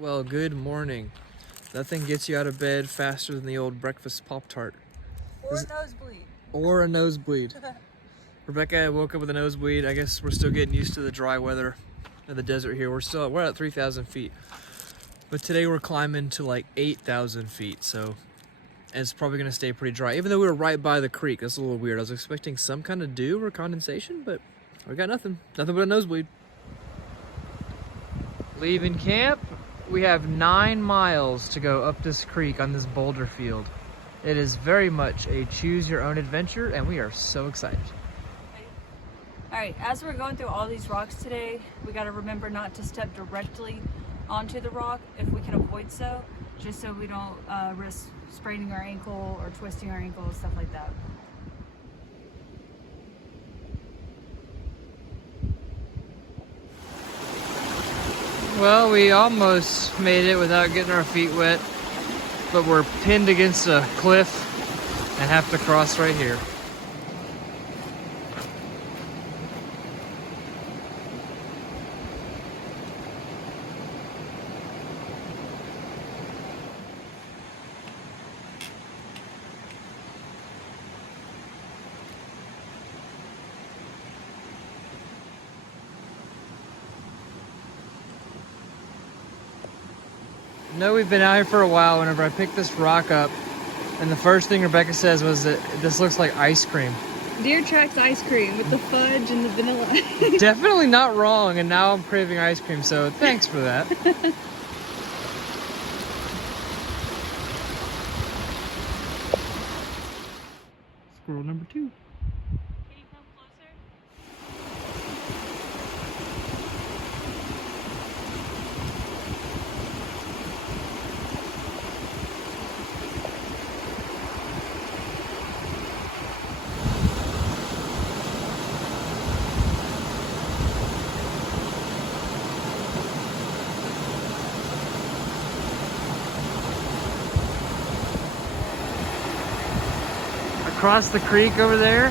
Well, good morning. Nothing gets you out of bed faster than the old breakfast Pop-Tart. Or a nosebleed. Or a nosebleed. Rebecca woke up with a nosebleed. I guess we're still getting used to the dry weather in the desert here. We're at 3,000 feet. But today we're climbing to like 8,000 feet, so it's probably gonna stay pretty dry. Even though we were right by the creek, that's a little weird. I was expecting some kind of dew or condensation, but we got nothing. Nothing but a nosebleed. Leaving camp, we have 9 miles to go up this creek on this boulder field. It is very much a choose your own adventure, and we are so excited. All right, as we're going through all these rocks today, we got to remember not to step directly onto the rock if we can avoid so, just so we don't risk spraining our ankle or twisting our ankle and stuff like that. Well, we almost made it without getting our feet wet, but we're pinned against a cliff and have to cross right here. No, we've been out here for a while. Whenever I picked this rock up, and the first thing Rebecca says was that this looks like ice cream. Deer Tracks ice cream with the fudge and the vanilla. Definitely not wrong, and now I'm craving ice cream, so thanks for that. Squirrel number 2. Can you come closer? Across the creek over there,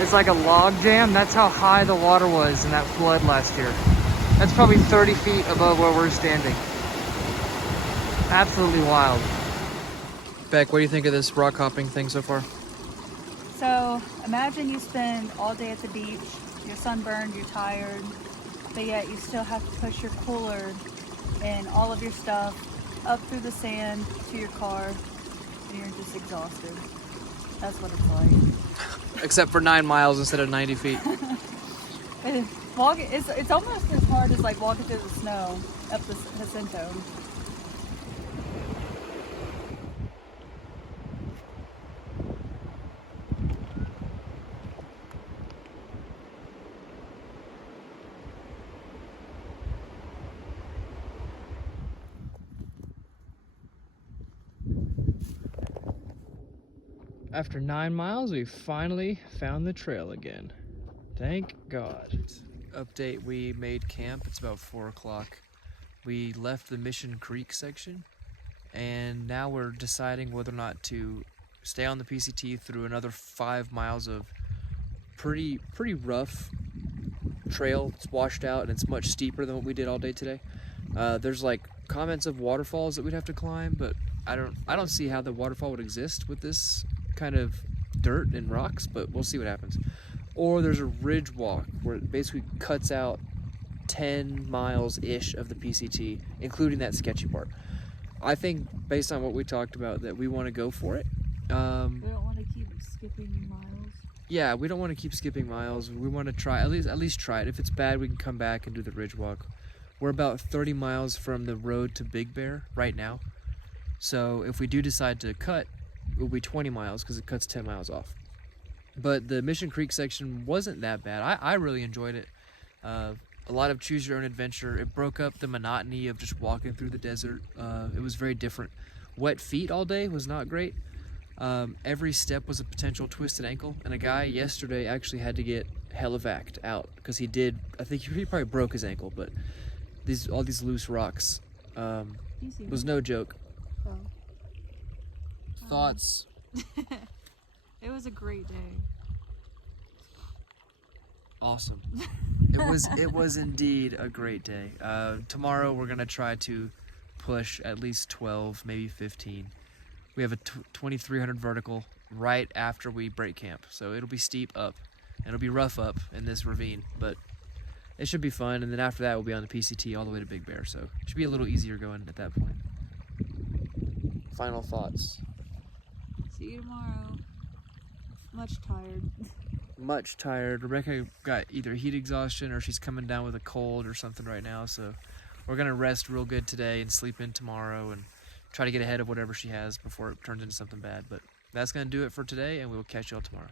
it's like a log jam. That's how high the water was in that flood last year. That's probably 30 feet above where we're standing. Absolutely wild. Beck, what do you think of this rock hopping thing so far? So imagine you spend all day at the beach, you're sunburned, you're tired, but yet you still have to push your cooler and all of your stuff up through the sand to your car, and you're just exhausted. That's what it's like. Except for 9 miles instead of 90 feet. It's almost as hard as like walking through the snow up the Jacinto. After 9 miles, we finally found the trail again. Thank God. Update, we made camp. It's about 4 o'clock. We left the Mission Creek section, and now we're deciding whether or not to stay on the PCT through another 5 miles of pretty rough trail. It's washed out, and it's much steeper than what we did all day today. There's like comments of waterfalls that we'd have to climb, but I don't see how the waterfall would exist with this kind of dirt and rocks, but we'll see what happens. Or there's a ridge walk where it basically cuts out 10 miles-ish of the PCT, including that sketchy part. I think, based on what we talked about, that we want to go for it. We don't want to keep skipping miles. Yeah, we don't want to keep skipping miles. We want to try, at least try it. If it's bad, we can come back and do the ridge walk. We're about 30 miles from the road to Big Bear right now. So if we do decide to cut, it will be 20 miles because it cuts 10 miles off. But the Mission Creek section wasn't that bad. I really enjoyed it. A lot of choose your own adventure. It broke up the monotony of just walking through the desert. It was very different. Wet feet all day was not great. Every step was a potential twisted ankle, and a guy yesterday actually had to get helivac'd out because he probably broke his ankle, but all these loose rocks was no joke. Oh. Thoughts? It was a great day. awesome. It was indeed a great day. Tomorrow we're gonna try to push at least 12, maybe 15. We have a 2300 vertical right after we break camp, so it'll be steep up. It'll be rough up in this ravine, but it should be fun. And then after that, we'll be on the PCT all the way to Big Bear, so it should be a little easier going at that point. Final thoughts. See you tomorrow. Much tired. Much tired. Rebecca got either heat exhaustion or she's coming down with a cold or something right now, so we're gonna rest real good today and sleep in tomorrow and try to get ahead of whatever she has before it turns into something bad. But that's gonna do it for today, and we will catch y'all tomorrow.